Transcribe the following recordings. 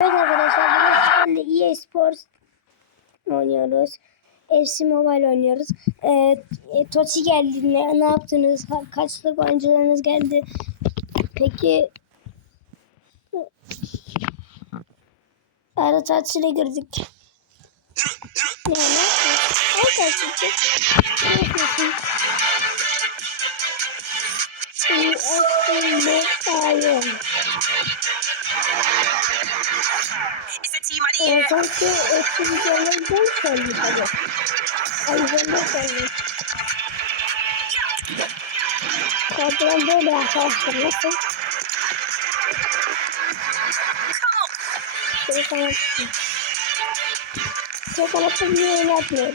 Evet arkadaşlar bugün sizlerle EA Sports oynuyoruz. FC Mobile oynuyoruz. Ee, Tosi geldi. Ne, ne yaptınız? Ka- kaçlık oyuncularınız geldi? Peki Ara tatile girdik. Ya ne yapıyorsun? Ne yapıyorsun? Ne yapıyorsun? İyi aslında year. Sanki eski videolardan söyledi hadi. Ayıbında söyledi. Kadron böyle arkadaşlar nasıl? Kanattım. Şöyle kanattım diye öyle yapmıyorum.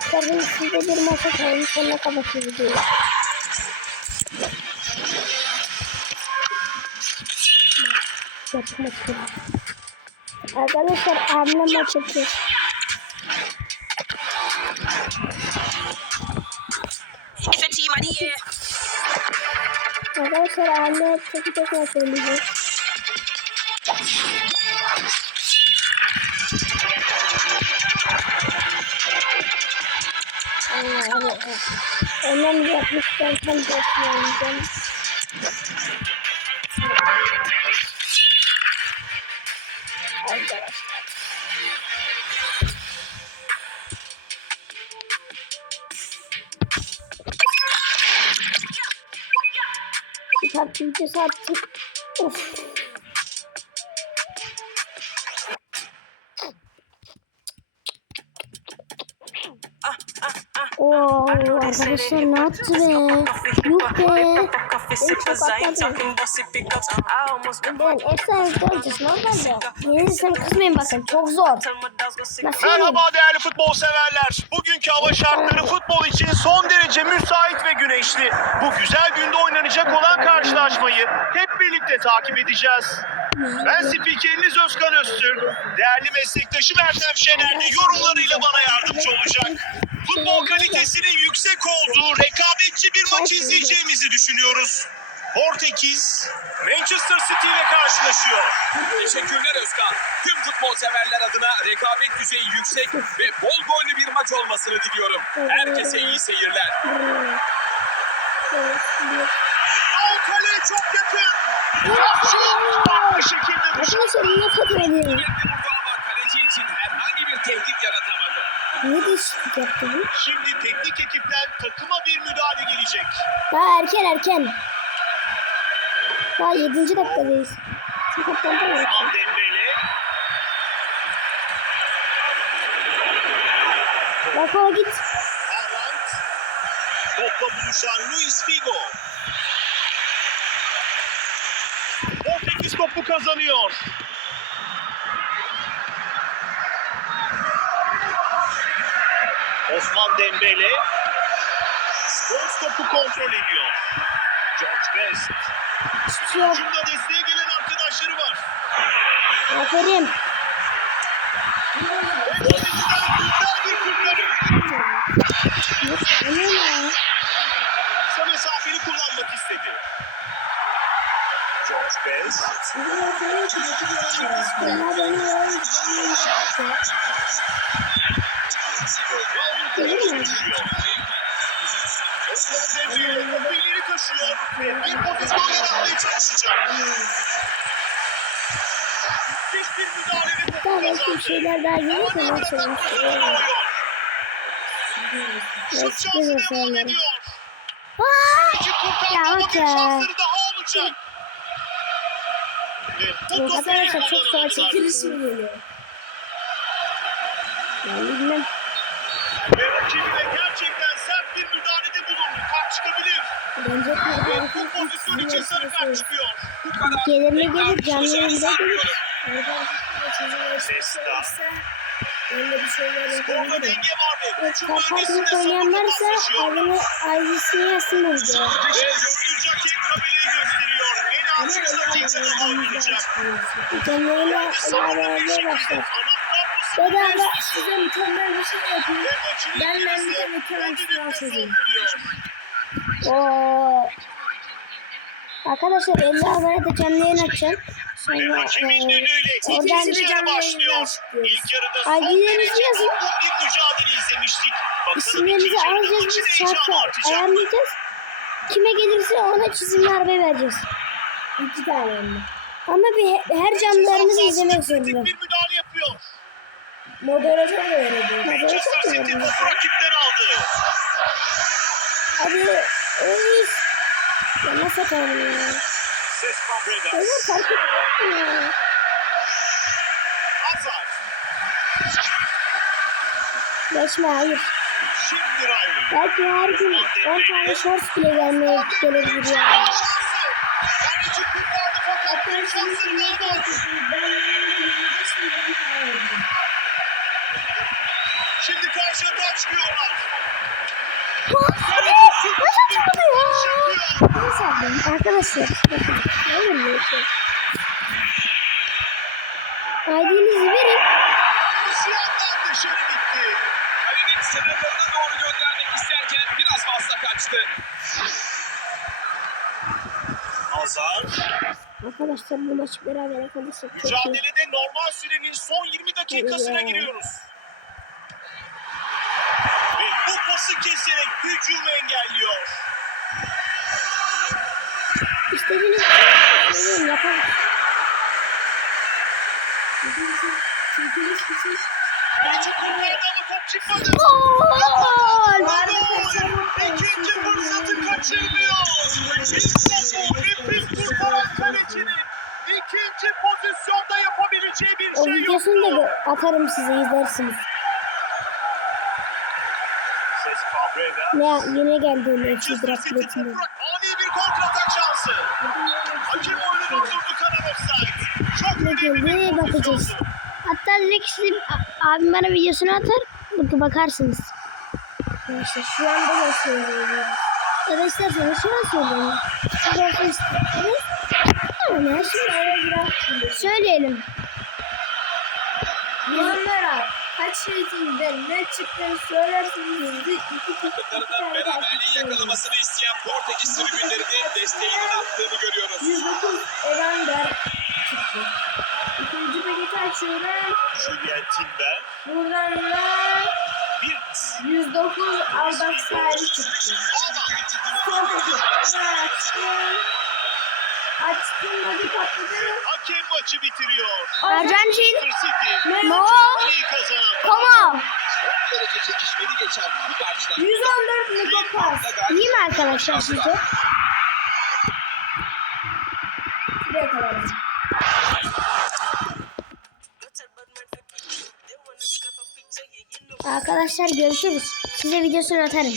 İstersen size bir masa koyayım sonra kapatın Yapmak istedim. Arkadaşlar abimle maç yapıyor. It's a team of the year. Arkadaşlar maç oynayacağız. Allah Allah. Önem yapmışken tam oynayacağım. Arkadaşlar. Videosu attık. Of. Oo arkadaşlar ne yaptı be? Yuh be. Ben efsane oyuncuyuz normalde. Yenilirsem kızmayın bakın çok zor. Nasıl? Merhaba değerli futbol severler. Bugünkü hava şartları futbol için son derece müsait ve güneşli. Bu güzel günde oynanacak olan karşılaşmayı hep birlikte takip edeceğiz. Ben spikeriniz Özkan Öztürk. Değerli meslektaşım Ertem Şener de yorumlarıyla bana yardımcı olacak. Futbol kalitesinin yüksek olduğu rekabetçi bir maç izleyeceğimizi düşünüyoruz. Portekiz, Manchester City ile karşılaşıyor. Teşekkürler Özkan. Tüm futbol severler adına rekabet düzeyi yüksek ve bol gollü bir maç olmasını diliyorum. Herkese iyi seyirler. Al kaleye çok yakın. Çok farklı şekilde. Arkadaşlar yine takip ediyorum. Geldi vurdu ama kaleci için herhangi bir tehdit yaratamadı. Ne değişiklik yaptı bu? Şimdi teknik ekipten takıma bir müdahale gelecek. Daha erken erken. Daha 7. dakikadayız. Sakatlandı mı? Van Dembele, Bak o git. Haaland, topla buluşan Luis Figo. Portekiz topu kazanıyor. Osman Dembele. Stones topu kontrol ediyor. George Best. Hücumda desteğe gelen arkadaşları var. Aferin. Kısa mesafeli kullanmak istedi. George Best. Bunlar beni Osman Dembele topu ileri taşıyor ve bir pozisyon yaratmaya çalışacak. Müthiş bir müdahalede topu Daha başka bir şeyler daha zaferler. ediyor. Aa! İki Ya ama bak ya. Yok arkadaşlar çok çekilişi mi geliyor? Ben bilmem. Ve rakibine gerçekten sert bir müdahalede bulundu. Kart çıkabilir. Bence Ve bu pozisyon için sarı kart çıkıyor. Bu kadar Gelirine gelir canlı yayında gelir. Sesta. Öyle bir şeyler yapabilirim. denge var ve hücum Kalkmak bölgesinde oynayan savunma varsa paslaşıyor. adını ailesini yazsın burada. Ve dördüncü hakem tabelayı gösteriyor. En az 100 dakikada oynanacak. Kendine Yani savunma bir ilerlemeye şekilde başlar. Bedava size mükemmel bir şey yapayım. Ben ilk ben yarısı bir de mükemmel bir şey buluyor. Oo. Arkadaşlar 50 abone de canlı yayın açacağım. Sonra e, düdüğüyle oradan ikinci yarı başlıyor. İlk yarıda son derece olgun bir mücadele izlemiştik. Bakalım ikinci yarıda maçın heyecanı artacak mı? Kime gelirse ona çizimli araba vereceğiz. İki tane hem de. Ama bir her canlılarımızı izlemek zorunda. bir müdahale yapıyor. Moderatör de verebilir. Manchester City topu rakipten aldı. Hadi Oğuz. Ya nasıl atalım Oğuz fark etmiyor. Geçme hayır. Belki her gün 10 tane shorts bile gelmeye gelebilir ya. Şansı. Kaleci kurtardı fakat bir şansını daha aldı. Şimdi karşı atağa çıkıyorlar. Kurtarış yapıyor. Nasıl? Arkadaşlar. Bakın. Ne olur böyle şey? ID'nizi verin. Siyahtan dışarı gitti. Kalenin sınırlarına doğru göndermek isterken biraz fazla kaçtı. Hazard. Arkadaşlar bu maç beraber kalırsak çok iyi. Mücadelede normal sürenin son 20 dakikasına Evet. giriyoruz. Ve bu pası keserek hücumu engelliyor. İstediğiniz top çıkmadı. Gol! Gol! İkinci fırsatı kaçırmıyor. İlk topu nefis kurtaran kalecinin ikinci pozisyonda yapabileceği bir O şey videosunu da atarım size izlersiniz. Ne yine geldi City biletinde. toprak ani bir kontratak şansı. Hakem geldi bakacağız. Hatta direkt a- abim bana videosunu atar. Bakın bakarsınız. Arkadaşlar şu anda da söylüyorum. Ya da isterseniz şu an söyleyin. Siz olsun isterseniz. Tamam ya şimdi söyleyelim. Yorumlara kaç reytingde ne çıktığını söylerseniz iki Takımlarının beraberliği yakalamasını isteyen Portekiz tribünlerinin desteğinin arttığını görüyoruz. 109 Evander çıktı. İkinci paketi açıyorum. Julian Timber. Buradan da Bir 109 Albak sahibi çıktı. Son paketini açtım. Açtım hadi patlatıyorum. Hakem maçı bitiriyor. No. Mücadeleyi kazanan. Koma. Son derece çekişmeli geçen bu karşılaşma 114 Nikopas. İyi mi arkadaşlar sizce? Buraya kadar. Arkadaşlar görüşürüz. Size videosunu atarım.